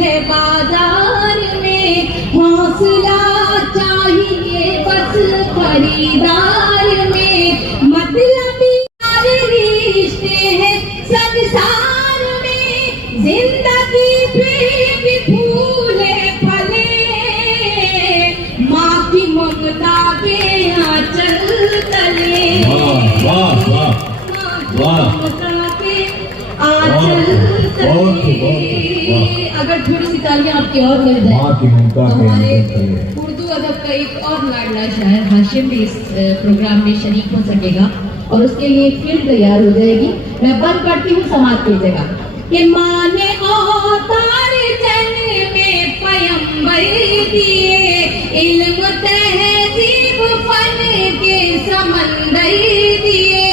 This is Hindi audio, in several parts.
हैं बाजार में, हौसला चाहिए बस खरीदार में, मतलबी रिश्ते हैं संसार में, जिंदगी पे भी फूले फले, माँ की ममता के आंचल तले, वाह वाह वाह ममता के आंचल तले। अगर थोड़ी सी तालियां आपकी और मिल जाए तो हमारे उर्दू अदब का एक और लाडला शायर हाशिम भी इस प्रोग्राम में शरीक हो सकेगा और उसके लिए एक फिल्म तैयार हो जाएगी। मैं बंद करती हूँ, समाप्त कीजिएगा। कि माँ ने अवतार जन्म में पैगंबर दिए, इल्म तहजीब फन के समंदर दिए,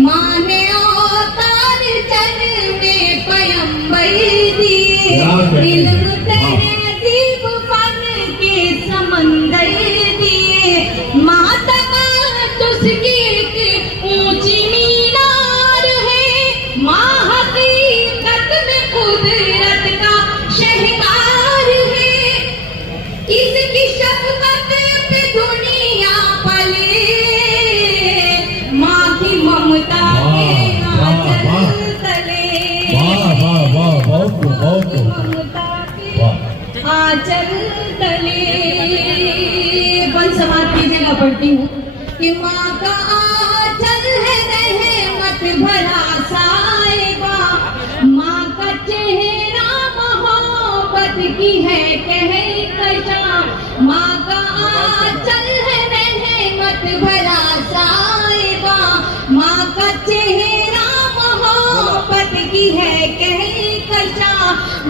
माँ ने अवतार जन्म में पैगंबर दिए, इल्म तहजीब फन के समंदर दिए, माता उसकी एक ऊंची मीनार है, माँ हकीकत में कुदरत का शहकार है, इसकी शफ़क़त पे दुनिया पले, माँ की ममता के आंचल तले, ममता के आंचल तले। बंद समाप्त कीजिएगा, पढ़ती हूँ कि माँ का आंचल है रहमत भरा साहिबा, माँ का चेहरा मोहब्बत की है कहकशां, माँ का आंचल है रहमत भरा साहिबा, माँ का चेहरा मोहब्बत की है कहकशां,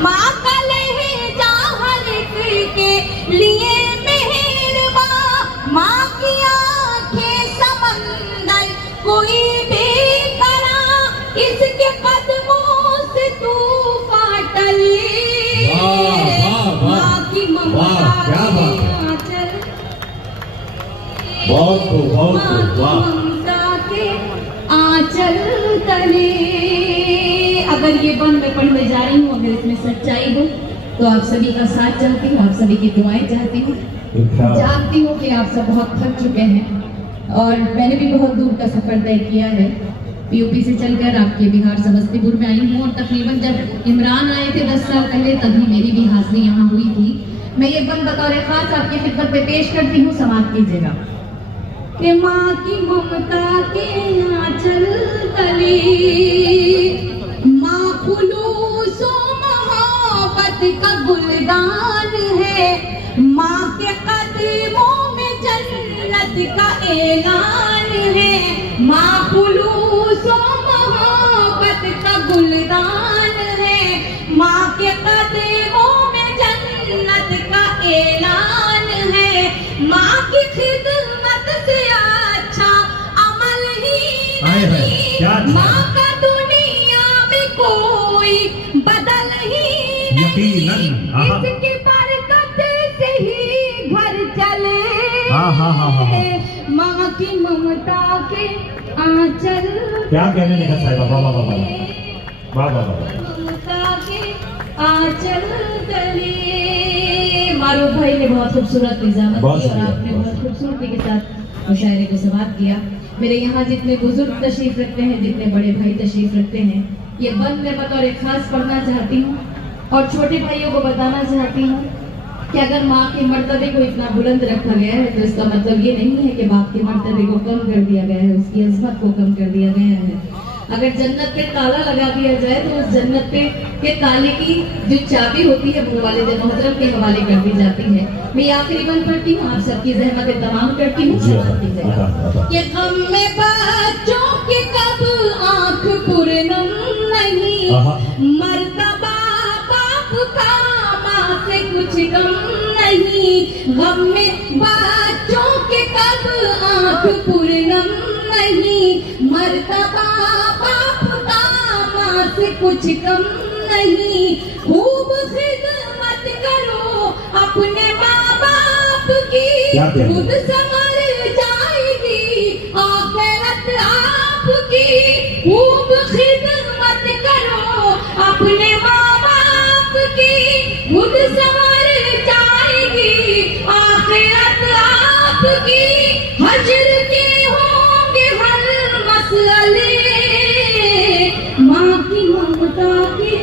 माँ का लहजा हर एक के लिए मेहरबान, माँ की कोई बेकरा इसके कदमों से तू फाटल, माँ की ममता के आंचल, ममता के आंचल तले। अगर ये बंद मैं पढ़ने जा रही हूँ, अगर इसमें सच्चाई हो तो आप सभी का साथ चाहती हूँ, आप सभी की दुआएं चाहती हूँ। जानती हूँ कि आप सब बहुत थक चुके हैं और मैंने भी बहुत दूर का सफर तय किया है। यूपी से चलकर आपके बिहार समस्तीपुर में आई हूँ और तकरीबन जब इमरान आए थे 10 साल पहले तभी मेरी भी हाजिरी यहाँ हुई थी। मैं ये बंद बतौर खास आपकी खिदमत में पेश करती हूँ, समाप्त कीजिएगा। कि माँ की ममता के आंचल तले, माँ खुलूसो मोहब्बत का गुलदान है, माँ के कदमों में जन्नत का ऐलान है, माँ खुलूसो मोहब्बत का गुलदान है, माँ के कदमों में जन्नत का ऐलान है, माँ की खिदमत से अच्छा अमल ही नहीं, माँ का दुनिया में कोई बदल ही नहीं, इसकी बरकत से ही घर चले, माँ की ममता के आंचल, क्या कहने लगा साहिबा, ममता के आंचल तले। मारूफ भाई ने बहुत खूबसूरत निजामत की और आपने बहुत खूबसूरती के साथ मुशायरे को समाप्त किया। मेरे यहाँ जितने बुजुर्ग तशरीफ रखते हैं, जितने बड़े भाई तशरीफ रखते हैं, ये बंद मैं बतौर खास पढ़ना चाहती हूँ और छोटे भाइयों को बताना चाहती हूँ कि अगर माँ के मर्तबे को इतना बुलंद रखा गया है तो इसका मतलब ये नहीं है कि बाप के मर्तबे को कम कर दिया गया है, उसकी अजमत को कम कर दिया गया है। अगर जन्नत पे ताला लगा दिया जाए तो उस जन्नत पे के ताले की जो चाबी होती है वो वालिद मोहतरम के हवाले कर दी जाती है। मैं आखिरी बंद पढ़ती हूँ, आप सबकी ज़हमतें तमाम करती हूँ। ये गम में बच्चों के कब आँख पुरनम नहीं, मर्तबा बाप का माँ से कुछ कम नहीं, गम में बच्चों के कब आँख पुरनम नहीं, मर्तबा बाप का माँ से कुछ कम नहीं, खूब खिदमत करो अपने माँ बाप की, खुद संवर जाएगी आखिरत आपकी, खूब खिदमत करो अपने माँ बाप की, खुद संवर जाएगी आखिरत आपकी, हश्र के होंगे हर मसले, माँ की ममता के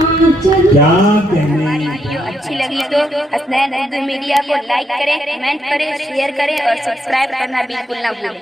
आंचल। क्या कहने। वीडियो अच्छी लगी तो हसनैन उर्दू मीडिया को लाइक करें, कमेंट करें, शेयर करें और सब्सक्राइब करना बिल्कुल ना भूलें।